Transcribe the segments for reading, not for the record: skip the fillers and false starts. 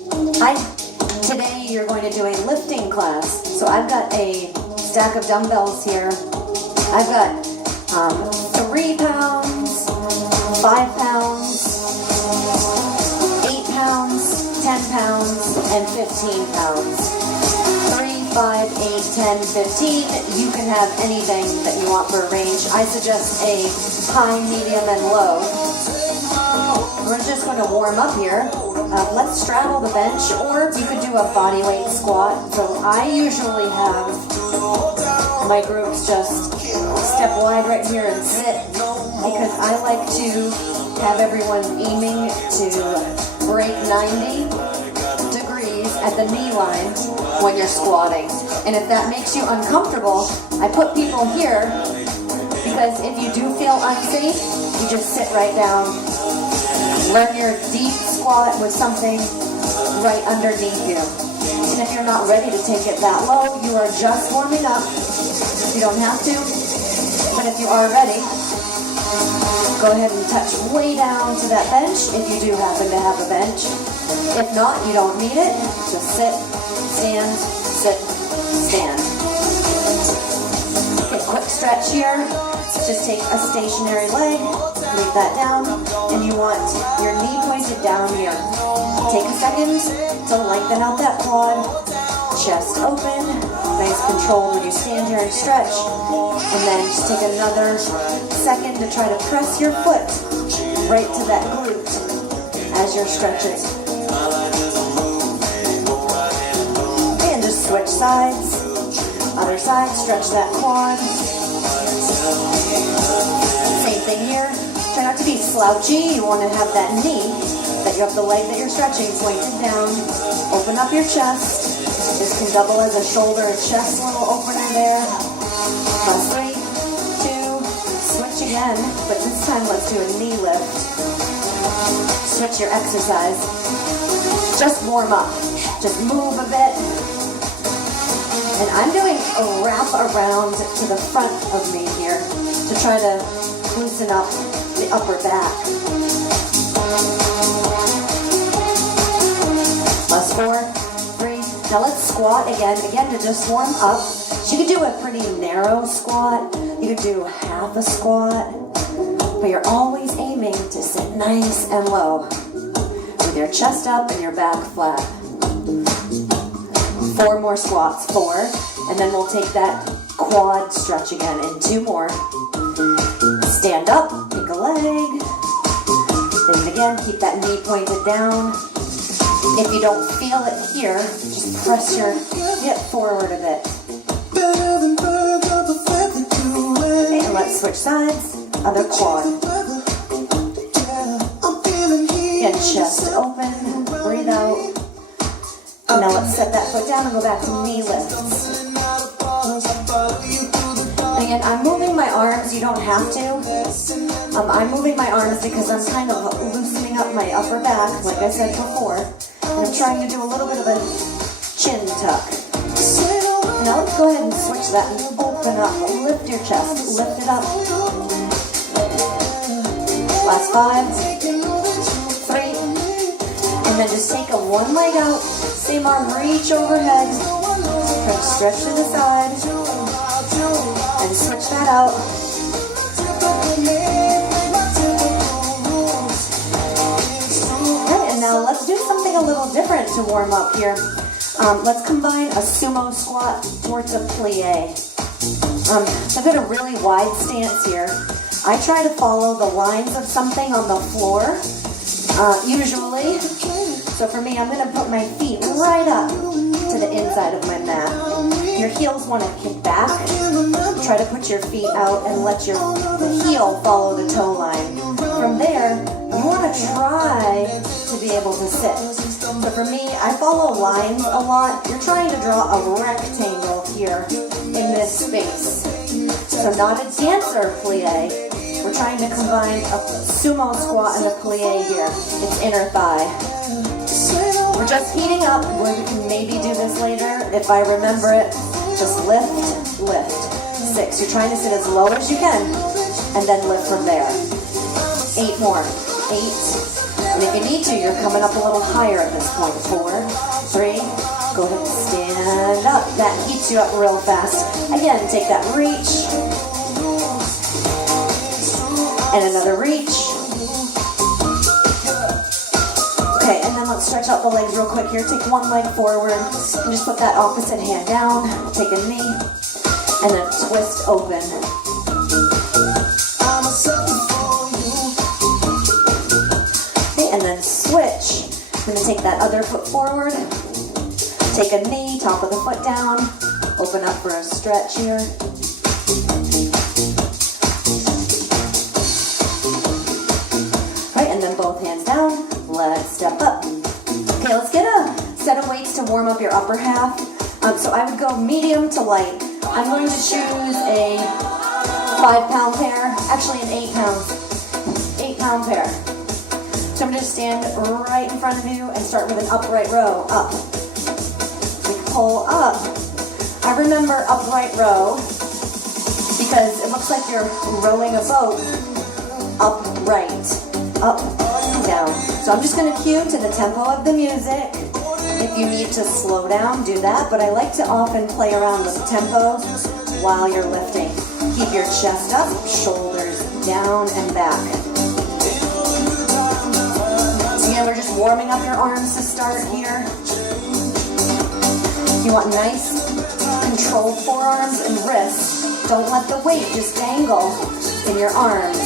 Hi, today you're going to do a lifting class. So I've got a stack of dumbbells here. I've got 3 pounds, 5 pounds, 8 pounds, 10 pounds, and 15 pounds. 3, 5, 8, 10, 15. You can have anything that you want for a range. I suggest a high, medium, and low. We're just going to warm up here. Let's straddle the bench, or you could do a body weight squat. So I usually have my groups just step wide right here and sit, because I like to have everyone aiming to break 90 degrees at the knee line when you're squatting. And if that makes you uncomfortable, I put people here, because if you do feel unsafe, you just sit right down. Learn your deep squat with something right underneath you. And if you're not ready to take it that low, you are just warming up. You don't have to, but if you are ready, go ahead and touch way down to that bench if you do happen to have a bench. If not, you don't need it. Just sit, stand, stand. Okay, quick stretch here. Just take a stationary leg, leave that down, and you want your knee pointed down here. Take a second to lengthen out that quad, chest open, nice control when you stand here and stretch, and then just take another second to try to press your foot right to that glute as you're stretching. And just switch sides, other side, stretch that quad. Same thing here. Try not to be slouchy. You want to have that knee, that you have the leg that you're stretching pointed down. Open up your chest. This can double as a shoulder and chest little opener there. 3, 2, switch again, but this time let's do a knee lift. Switch your exercise. Just warm up. Just move a bit. And I'm doing a wrap around to the front of me here to try to loosen up the upper back. Last 4, 3. Now let's squat again to just warm up. So you could do a pretty narrow squat. You could do half a squat. But you're always aiming to sit nice and low with your chest up and your back flat. 4 more squats, 4, and then we'll take that quad stretch again in 2 more. Stand up, pick a leg, then again, keep that knee pointed down. If you don't feel it here, just press your hip forward a bit. Okay, and let's switch sides, other quad. Again, chest open, breathe out. Now let's set that foot down and go back to knee lifts. Again, I'm moving my arms. You don't have to. I'm moving my arms because I'm kind of loosening up my upper back, like I said before. And I'm trying to do a little bit of a chin tuck. Now let's go ahead and switch that and open up. Lift your chest. Lift it up. Last 5, 3, and then just take a one leg out. Same arm, reach overhead, try to stretch to the side, and switch that out. Okay, and now let's do something a little different to warm up here. Let's combine a sumo squat towards a plie. I've got a really wide stance here. I try to follow the lines of something on the floor, usually. So for me, I'm going to put my feet right up to the inside of my mat. Your heels want to kick back. Try to put your feet out and let the heel follow the toe line. From there, you want to try to be able to sit. So for me, I follow lines a lot. You're trying to draw a rectangle here in this space. So not a dancer plie. We're trying to combine a sumo squat and a plie here. It's inner thigh. We're just heating up. We can maybe do this later. If I remember it, just lift, lift. 6. You're trying to sit as low as you can, and then lift from there. 8 more. 8, And if you need to, you're coming up a little higher at this point. 4, 3, go ahead and stand up. That heats you up real fast. Again, take that reach. And another reach. Okay, and then let's stretch out the legs real quick here. Take one leg forward and just put that opposite hand down. Take a knee and then twist open. Okay, and then switch. I'm gonna take that other foot forward. Take a knee, top of the foot down. Open up for a stretch here. Right, and then both hands down. Let's step up. Okay, let's get a set of weights to warm up your upper half. So I would go medium to light. I'm going to choose a 5-pound pair, actually an 8-pound pair. So I'm going to stand right in front of you and start with an upright row, up. We pull up. I remember upright row because it looks like you're rowing a boat upright, up, down. So I'm just going to cue to the tempo of the music. If you need to slow down, do that, but I like to often play around with tempo while you're lifting. Keep your chest up, shoulders down and back. Again, we're just warming up your arms to start here. You want nice, controlled forearms and wrists. Don't let the weight just dangle in your arms.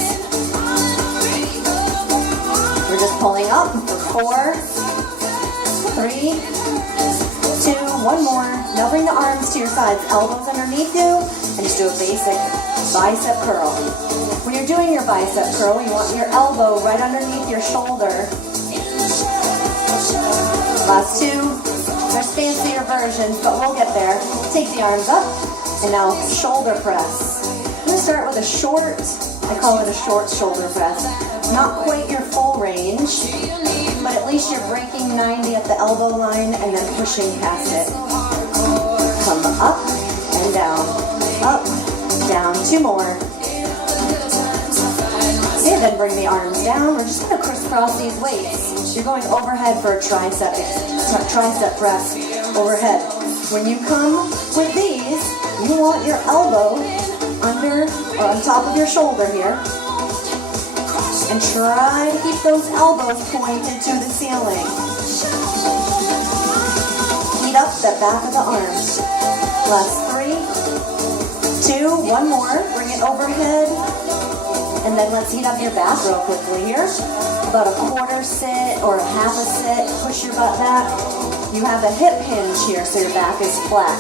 We're just pulling up for 4, 3, 2, one more. Now bring the arms to your sides, elbows underneath you, and just do a basic bicep curl. When you're doing your bicep curl, you want your elbow right underneath your shoulder. Last 2. There's fancier versions, but we'll get there. Take the arms up, and now shoulder press. I'm going to start with a short, I call it a short shoulder press. Not quite your full range, but at least you're breaking 90 at the elbow line and then pushing past it. Come up and down, up, down. 2 more. Okay, then bring the arms down. We're just going to crisscross these weights. You're going overhead for a tricep press overhead. When you come with these, you want your elbow under or on top of your shoulder here. And try to keep those elbows pointed to the ceiling. Heat up the back of the arms. Last 3, 2, one more. Bring it overhead. And then let's heat up your back real quickly here. About a quarter sit or a half a sit. Push your butt back. You have a hip hinge here, so your back is flat.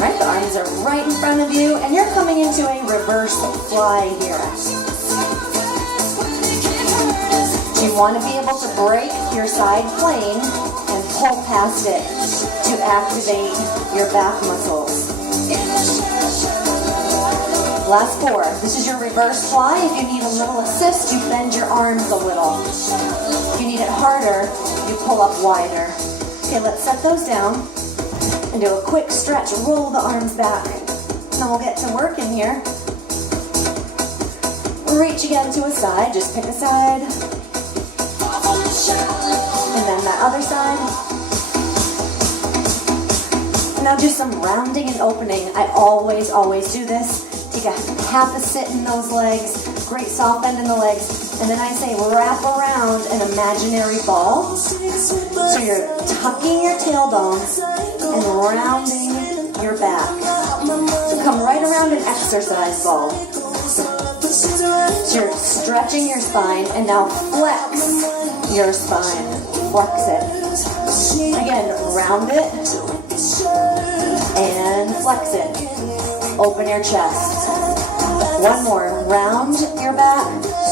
Right, the arms are right in front of you, and you're coming into a reverse fly here. You want to be able to break your side plane and pull past it to activate your back muscles. Last 4. This is your reverse fly. If you need a little assist, you bend your arms a little. If you need it harder, you pull up wider. Okay, let's set those down and do a quick stretch. Roll the arms back. Then we'll get to work in here. Reach again to a side. Just pick a side. And then that other side. Now do some rounding and opening. I always do this. Take a half a sit in those legs. Great soft bend in the legs. And then I say wrap around an imaginary ball. So you're tucking your tailbone and rounding your back. So come right around an exercise ball. So you're stretching your spine and now flex your spine. Flex it. Again, round it and flex it. Open your chest. One more. Round your back,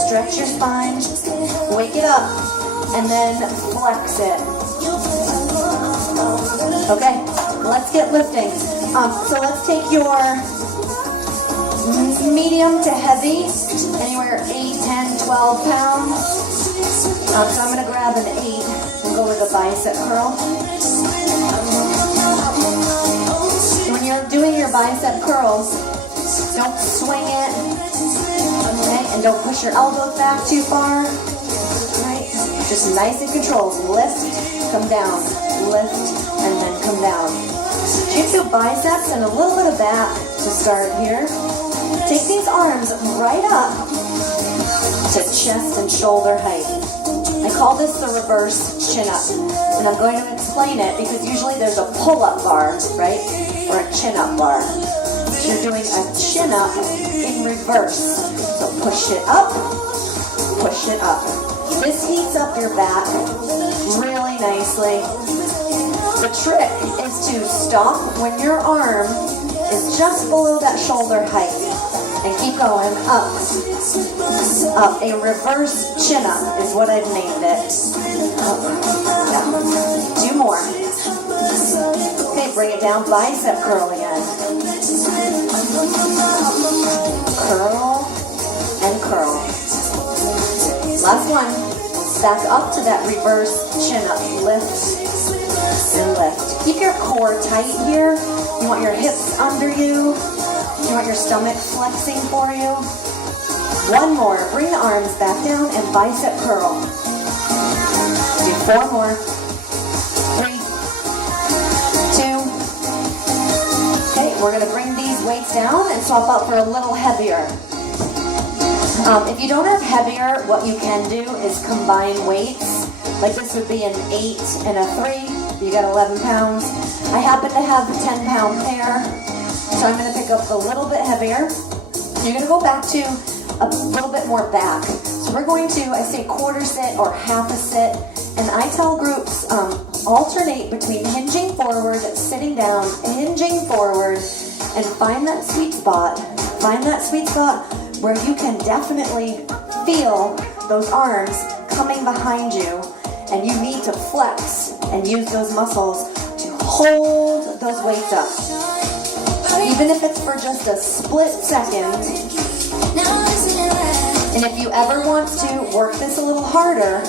stretch your spine, wake it up, and then flex it. Okay, let's get lifting. So let's take your medium to heavy, anywhere 8, 10, 12 pounds. So I'm going to grab an 8 and go with a bicep curl. When you're doing your bicep curls, don't swing it, okay? And don't push your elbows back too far, right? Just nice and controlled. Lift, come down. Lift, and then come down. You can do biceps and a little bit of back to start here. Take these arms right up to chest and shoulder height. I call this the reverse chin-up. And I'm going to explain it because usually there's a pull-up bar, right? Or a chin-up bar. So you're doing a chin-up in reverse. So push it up, push it up. This heats up your back really nicely. The trick is to stop when your arm is just below that shoulder height and keep going up, up. A reverse chin-up is what I've named it. Up. Yeah. 2 more. Okay, bring it down. Bicep curl again. Curl and curl. Last one. Back up to that reverse chin-up. Lift and lift. Keep your core tight here. You want your hips under you. You want your stomach flexing for you. 1 more. Bring the arms back down and bicep curl. Do 4 more. 3, 2. Okay, we're going to bring these weights down and swap out for a little heavier. If you don't have heavier, what you can do is combine weights. Like this would be an 8 and a 3. You got 11 pounds. I happen to have a 10-pound pair, so I'm going to pick up a little bit heavier. You're going to go back to a little bit more back. So we're going to, I say quarter sit or half a sit, and I tell groups alternate between hinging forward, sitting down, hinging forward, and find that sweet spot. Find that sweet spot where you can definitely feel those arms coming behind you, and you need to flex and use those muscles to hold those weights up. Even if it's for just a split second. And if you ever want to work this a little harder,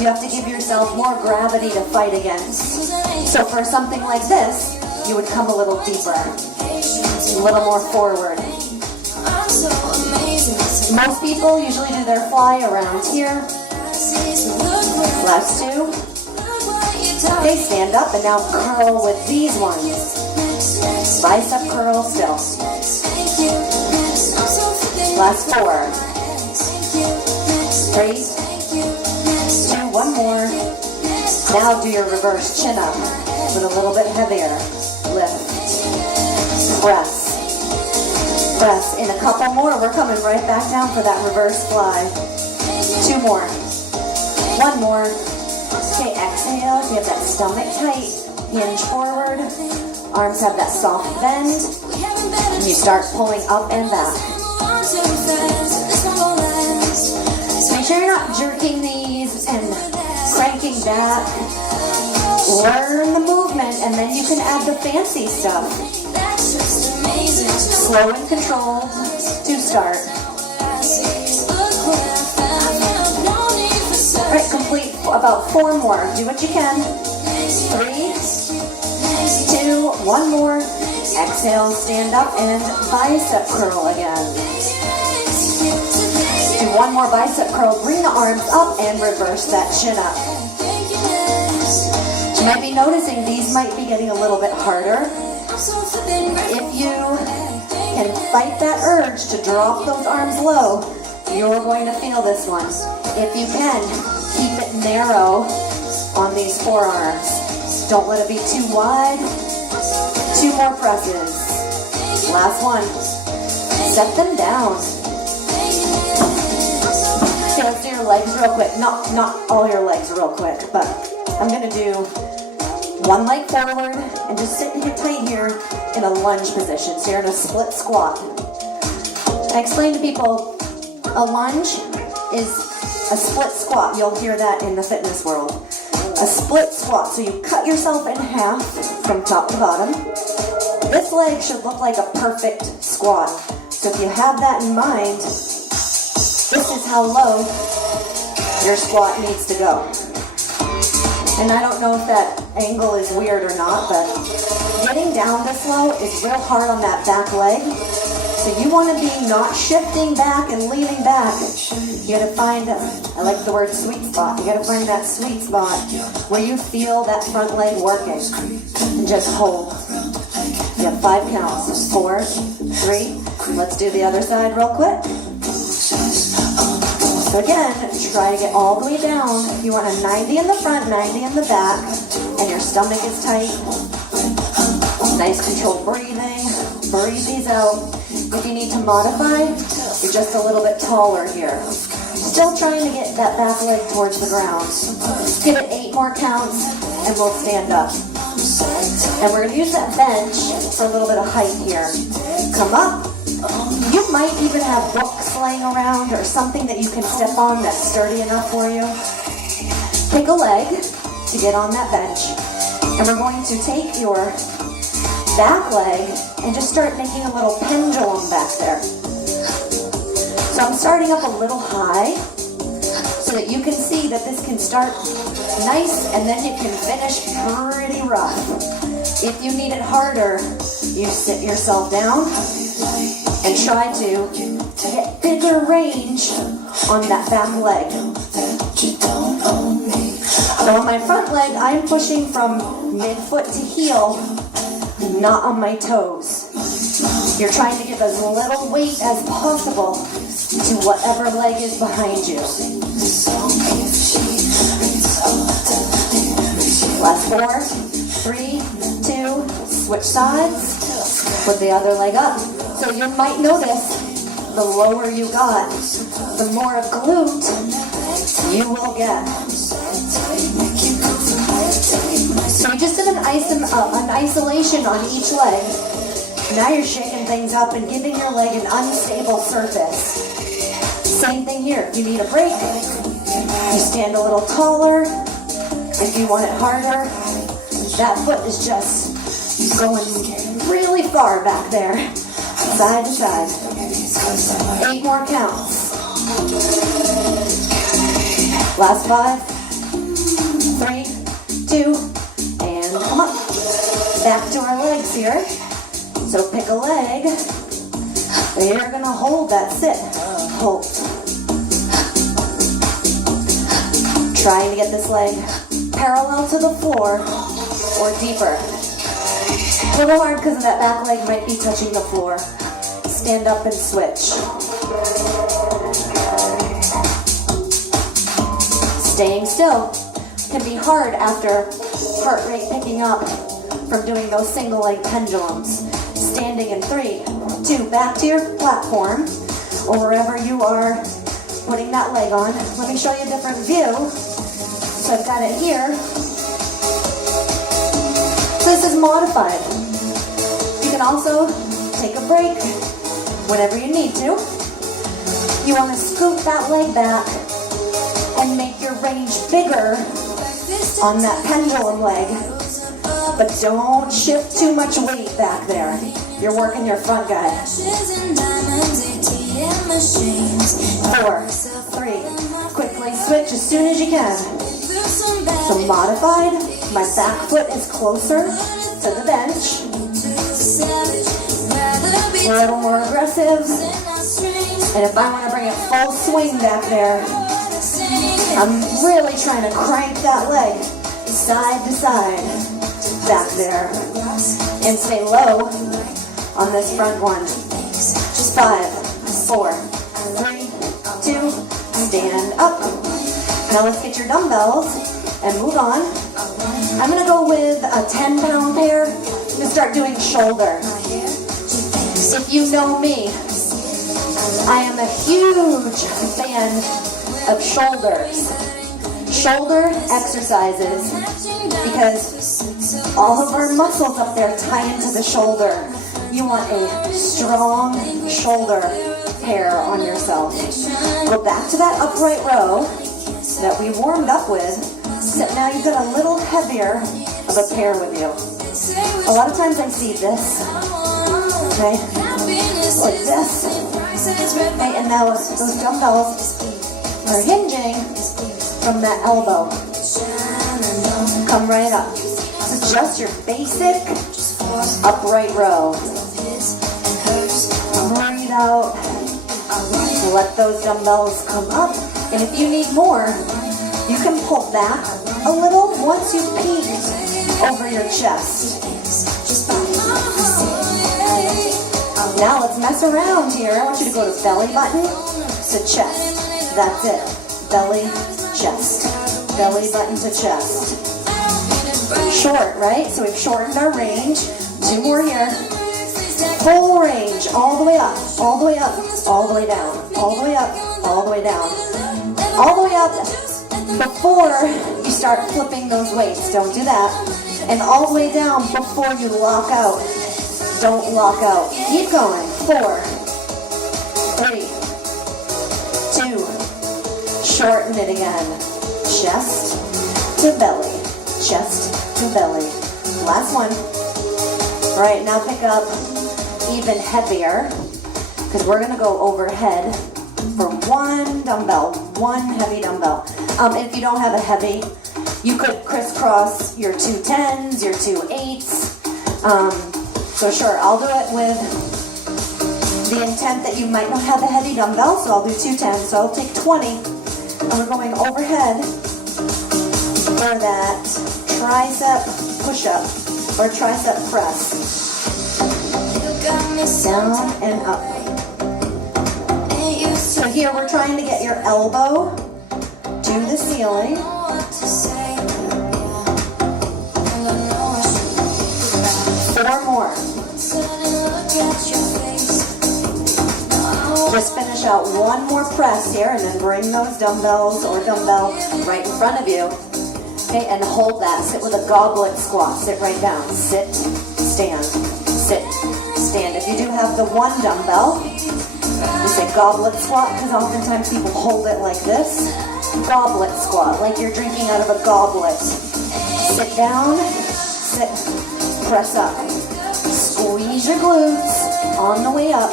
you have to give yourself more gravity to fight against. So for something like this, you would come a little deeper, a little more forward. Most people usually do their fly around here. Last 2. Okay, stand up and now curl with these ones. Bicep curl still. Last 4. 3, 2, 1 more. Now do your reverse chin up with a little bit heavier. Lift. Press. Press. In a couple more, we're coming right back down for that reverse fly. 2 more. 1 more. Okay, exhale. You have that stomach tight. Hinge forward. Arms have that soft bend. And you start pulling up and back. Make sure you're not jerking these and cranking back. Learn the movement and then you can add the fancy stuff. Slow and controlled to start. Alright, complete about 4 more. Do what you can. 3, 2, 1 more. Exhale, stand up and bicep curl again. Do 1 more bicep curl. Bring the arms up and reverse that chin up. You might be noticing these might be getting a little bit harder. If you can fight that urge to drop those arms low, you're going to feel this one. If you can, keep it narrow on these forearms. Don't let it be too wide. 2 more presses. Last one. Set them down. Okay, let's do your legs real quick. Not all your legs real quick, but I'm going to do 1 leg forward and just sit and get tight here in a lunge position. So you're in a split squat. I explain to people a lunge is a split squat. You'll hear that in the fitness world. A split squat. So you cut yourself in half from top to bottom. This leg should look like a perfect squat. So if you have that in mind, this is how low your squat needs to go. And I don't know if that angle is weird or not, but getting down this low is real hard on that back leg. So you want to be not shifting back and leaning back. You got to find, I like the word sweet spot. You got to find that sweet spot where you feel that front leg working. And just hold. You have 5 counts. 4, 3. Let's do the other side real quick. So again, try to get all the way down. You want a 90 in the front, 90 in the back, and your stomach is tight. Nice controlled breathing. Breathe these out. If you need to modify, you're just a little bit taller here. Still trying to get that back leg towards the ground. Give it 8 more counts, and we'll stand up. And we're going to use that bench for a little bit of height here. Come up. You might even have books laying around or something that you can step on that's sturdy enough for you. Pick a leg to get on that bench. And we're going to take your back leg and just start making a little pendulum back there. So I'm starting up a little high so that you can see that this can start nice and then you can finish pretty rough. If you need it harder, you sit yourself down and try to get bigger range on that back leg. So on my front leg, I'm pushing from midfoot to heel, not on my toes. You're trying to give as little weight as possible to whatever leg is behind you. Last 4, 3, 2, switch sides, put the other leg up. So you might notice the lower you got, the more glute you will get. So you just did an isolation on each leg. Now you're shaking things up and giving your leg an unstable surface. Same thing here. If you need a break, you stand a little taller. If you want it harder, that foot is just going really far back there, side to side. 8 more counts. Last 5, 3, 2, and come up. Back to our legs here. So pick a leg. You're going to hold that sit. Hold. Trying to get this leg parallel to the floor or deeper. A little hard because that back leg might be touching the floor. Stand up and switch. Staying still can be hard after heart rate picking up from doing those single leg pendulums. Standing in 3, 2, back to your platform or wherever you are putting that leg on. Let me show you a different view. So I've got it here. So this is modified. You can also take a break whenever you need to. You want to scoot that leg back and make your range bigger on that pendulum leg. But don't shift too much weight back there. You're working your front guide. 4, 3, quickly switch as soon as you can. So modified, my back foot is closer to the bench. A little more aggressive. And if I want to bring it full swing back there, I'm really trying to crank that leg side to side back there. And stay low on this front one. 5, 4, 3, 2, stand up. Now let's get your dumbbells and move on. I'm going to go with a 10-pound pair. I'm going to start doing shoulder. If you know me, I am a huge fan of shoulders. Shoulder exercises because all of our muscles up there tie into the shoulder. You want a strong shoulder pair on yourself. Go back to that upright row that we warmed up with. Except now you've got a little heavier of a pair with you. A lot of times I see this. Okay? Like this. Okay, and now those dumbbells are hinging from that elbow. Come right up. So just your basic upright row. Breathe out. Let those dumbbells come up. And if you need more, you can pull back a little once you've peaked over your chest. Now let's mess around here. I want you to go to belly button to chest. That's it. Belly, chest. Belly button to chest. Short, right? So we've shortened our range. 2 more here. Full range, all the way up, all the way up, all the way down, all the way up, all the way down, all the way up before you start flipping those weights. Don't do that. And all the way down before you lock out. Don't lock out. Keep going. 4, 3, 2. Shorten it again. Chest to belly. Chest to belly. Last one. All right, now pick up even heavier, because we're going to go overhead for 1 dumbbell, 1 heavy dumbbell. If you don't have a heavy, you could crisscross your 2 10s, your 2 8s. So sure, I'll do it with the intent that you might not have a heavy dumbbell, so I'll do 2 10s. So I'll take 20, and we're going overhead for that tricep push-up or tricep press. Down and up. So here we're trying to get your elbow to the ceiling. 4 more. Just finish out 1 more press here and then bring those dumbbells or dumbbell right in front of you. Okay, and hold that. Sit with a goblet squat. Sit right down. Sit, stand, sit, stand. If you do have the 1 dumbbell, you say goblet squat, because oftentimes people hold it like this. Goblet squat, like you're drinking out of a goblet. Sit down, sit, press up. Squeeze your glutes on the way up.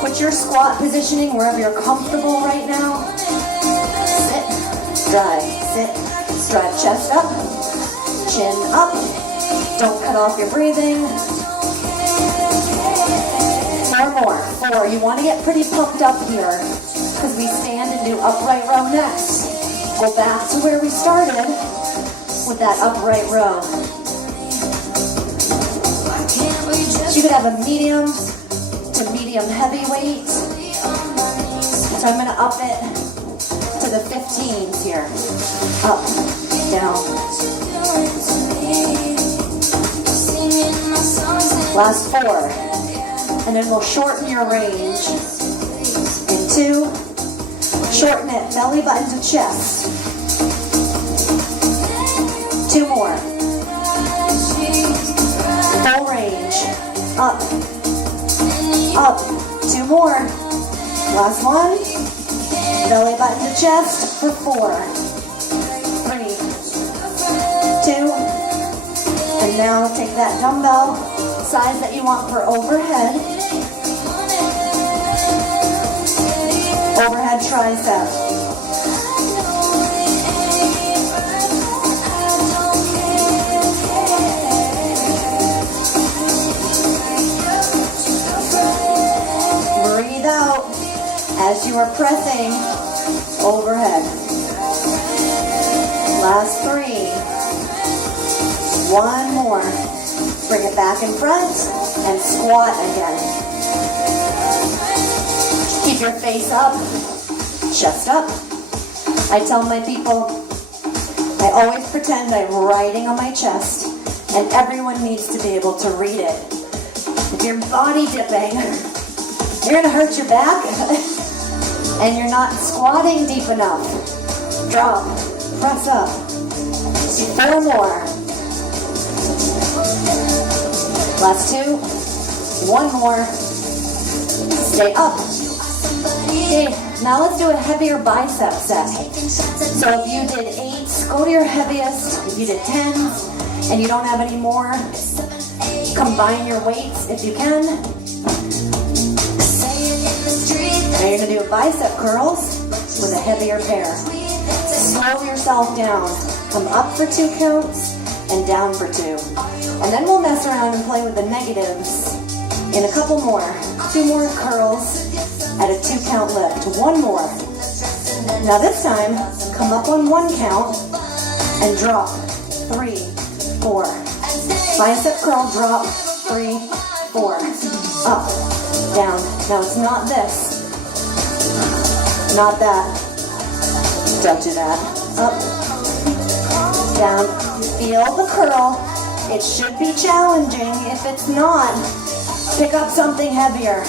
Put your squat positioning wherever you're comfortable right now. Sit, drive, sit, drive, chest up, chin up. Don't cut off your breathing. 4 more. 4. You want to get pretty pumped up here, because we stand and do upright row next. Go back to where we started with that upright row. So you could have a medium to medium heavy weight. So I'm going to up it to the 15s here. Up, down. Last 4. And then we'll shorten your range in 2. Shorten it, belly button to chest. 2 more. Full range. Up. Up. 2 more. Last one. Belly button to chest for 4. 3. 2. And now take that dumbbell size that you want for overhead. Overhead tricep. Breathe out as you are pressing overhead. Last 3. 1 more. Bring it back in front and squat again. Keep your face up, chest up. I tell my people, I always pretend I'm writing on my chest, and everyone needs to be able to read it. If you're body dipping, you're going to hurt your back, and you're not squatting deep enough. Drop, press up. 4 more. Last 2. 1 more. Stay up. Okay, now let's do a heavier bicep set. So if you did 8s, go to your heaviest. If you did 10s and you don't have any more, combine your weights if you can. Now you're going to do bicep curls with a heavier pair. Slow yourself down. Come up for 2 counts and down for 2. And then we'll mess around and play with the negatives In a couple more. 2 more curls at a 2 count lift. 1 more. Now this time, come up on 1 count and drop. 3, 4. Bicep curl, drop. 3, 4. Up, down. Now it's not this. Not that. Don't do that. Up, down. Feel the curl. It should be challenging. If it's not, pick up something heavier.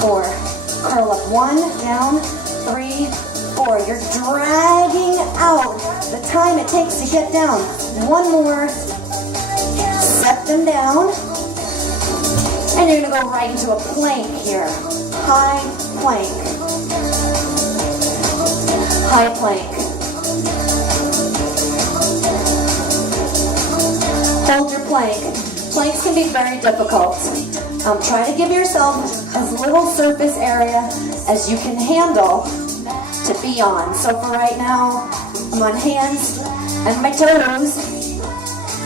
4. Curl up. 1, down. 3, 4. You're dragging out the time it takes to get down. 1 more. Set them down. And you're going to go right into a plank here. High plank. High plank. Hold your plank. Planks can be very difficult. Try to give yourself as little surface area as you can handle to be on. So for right now, I'm on hands and my toes,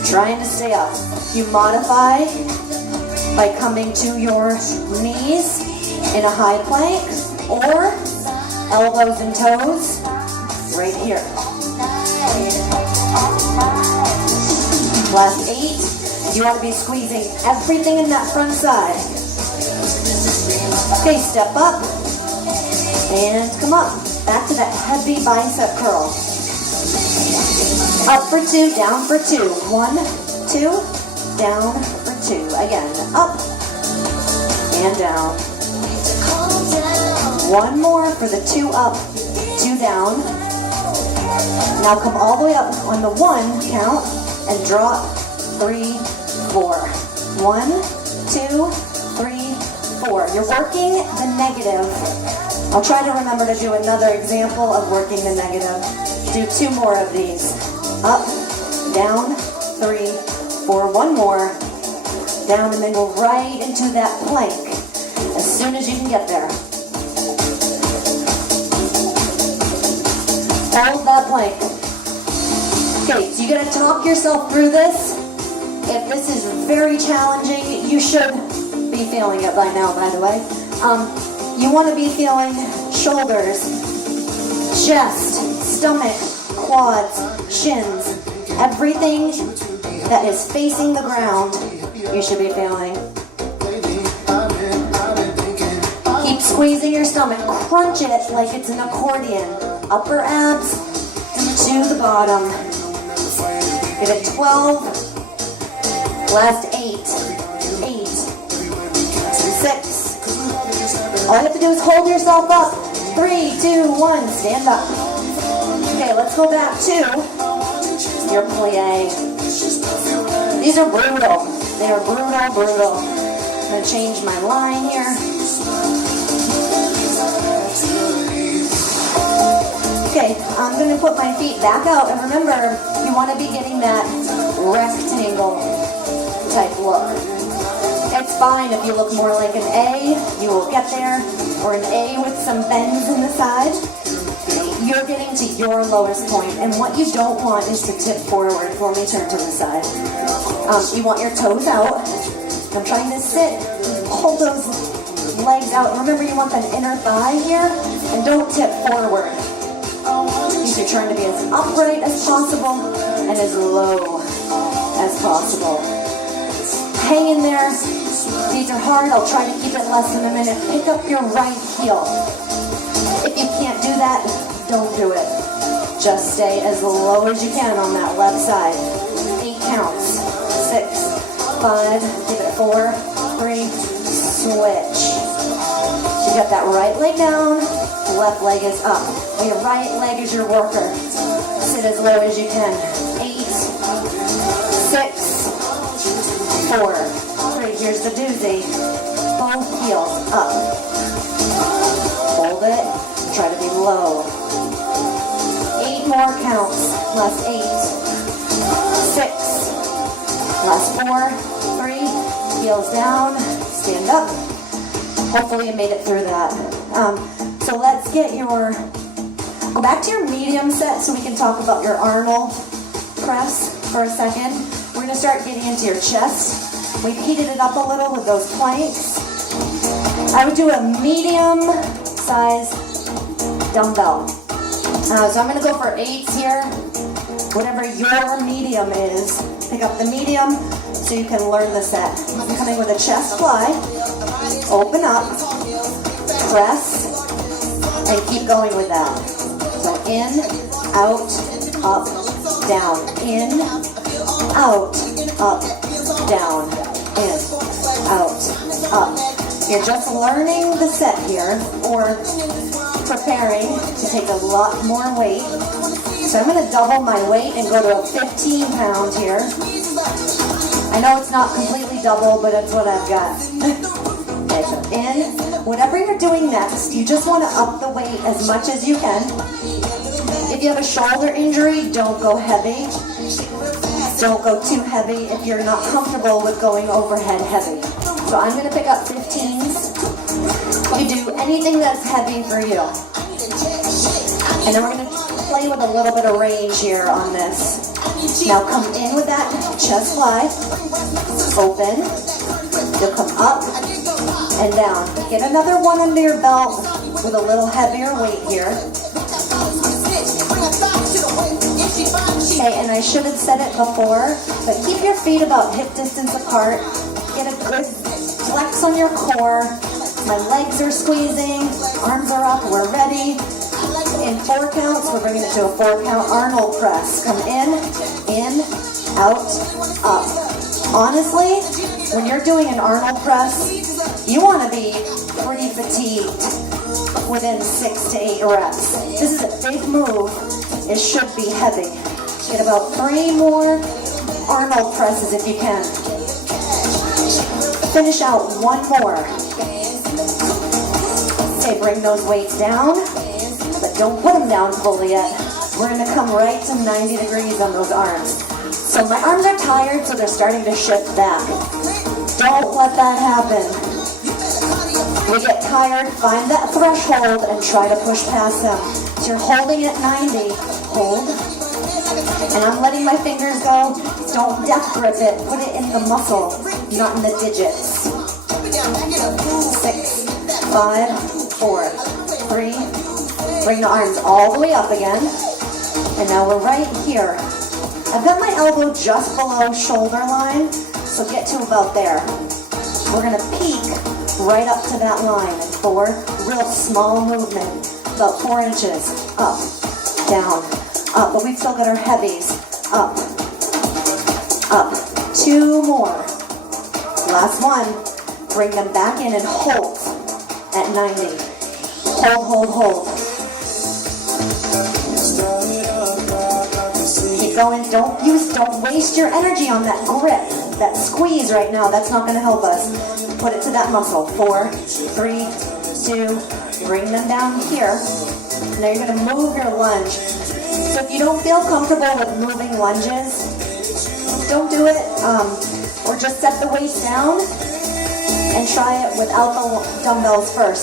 trying to stay up. You modify by coming to your knees in a high plank or elbows and toes right here. Last 8. You want to be squeezing everything in that front side. Okay, step up and come up. Back to that heavy bicep curl. Up for 2, down for 2. 1, 2, down for 2. Again, up and down. 1 more for the 2 up, 2 down. Now come all the way up on the 1 count and drop. 3, 4. 1, 2, 3, 4. You're working the negative. I'll try to remember to do another example of working the negative. Do 2 more of these. Up, down, 3, 4. 1 more. Down, and then go right into that plank as soon as you can get there. Hold that plank. Okay, so you gotta talk yourself through this. If this is very challenging, you should be feeling it by now, by the way. You want to be feeling shoulders, chest, stomach, quads, shins, everything that is facing the ground, you should be feeling. Keep squeezing your stomach. Crunch it like it's an accordion. Upper abs to the bottom. Give it 12. Last 8, 8, 6. All you have to do is hold yourself up. 3, 2, 1, stand up. Okay, let's go back to your plie. These are brutal. They are brutal, brutal. I'm going to change my line here. Okay, I'm going to put my feet back out. And remember, you want to be getting that rectangle type look. It's fine if you look more like an A, you will get there, or an A with some bends in the side. You're getting to your lowest point, and what you don't want is to tip forward. For me, turn to the side. You want your toes out. I'm trying to sit, hold those legs out. Remember, you want that inner thigh here, and don't tip forward. You're trying to be as upright as possible and as low as possible. Hang in there. These are hard. I'll try to keep it less than a minute. Pick up your right heel. If you can't do that, don't do it. Just stay as low as you can on that left side. 8 counts. 6, 5, give it 4, 3, switch. You got that right leg down, left leg is up. Your right leg is your worker. Sit as low as you can. 8, 6, 4, 3. Here's the doozy. Both heels up. Hold it. Try to be low. 8 more counts. Last 8, 6. Last 4, 3. Heels down. Stand up. Hopefully you made it through that. So let's get your, go back to your medium set so we can talk about your Arnold press for a second. We're going to start getting into your chest. We've heated it up a little with those planks. I would do a medium size dumbbell. So I'm gonna go for 8s here. Whatever your medium is, pick up the medium so you can learn the set. I'm coming with a chest fly, open up, press, and keep going with that. So in, out, up, down, in, out, up, down, in, out, up. You're just learning the set here, or preparing to take a lot more weight. So I'm going to double my weight and go to a 15 pound here. I know it's not completely double, but it's what I've got. Okay, so in, whatever you're doing next, you just want to up the weight as much as you can. If you have a shoulder injury, don't go heavy. Don't go too heavy if you're not comfortable with going overhead heavy. So I'm going to pick up 15s. You do anything that's heavy for you. And then we're going to play with a little bit of range here on this. Now come in with that chest fly. Open. You'll come up and down. Get another one under your belt with a little heavier weight here. Okay, and I should have said it before, but keep your feet about hip distance apart. Get a good flex on your core. My legs are squeezing, arms are up, we're ready. In 4 counts, we're bringing it to a 4 count Arnold press. Come in, out, up. Honestly, when you're doing an Arnold press, you want to be pretty fatigued within 6 to 8 reps. This is a big move. It should be heavy. Get about 3 more Arnold presses if you can. Finish out 1 more. Okay, bring those weights down, but don't put them down fully yet. We're going to come right to 90 degrees on those arms. So my arms are tired, so they're starting to shift back. Don't let that happen. We get tired, find that threshold and try to push past them. So you're holding at 90, hold. And I'm letting my fingers go. Don't death grip it, put it in the muscle, not in the digits. 6, 5, 4, 3. Bring the arms all the way up again. And now we're right here. I've got my elbow just below shoulder line, so get to about there. We're gonna peak right up to that line in 4, real small movement, about 4 inches, up, down, up, but we've still got our heavies, up, up, 2 more, last one, bring them back in and hold at 90, hold, keep going, don't waste your energy on that grip, that squeeze right now, that's not going to help us. Put it to that muscle. 4, 3, 2, bring them down here. Now you're going to move your lunge. So if you don't feel comfortable with moving lunges, don't do it. Or just set the weight down and try it without the dumbbells first.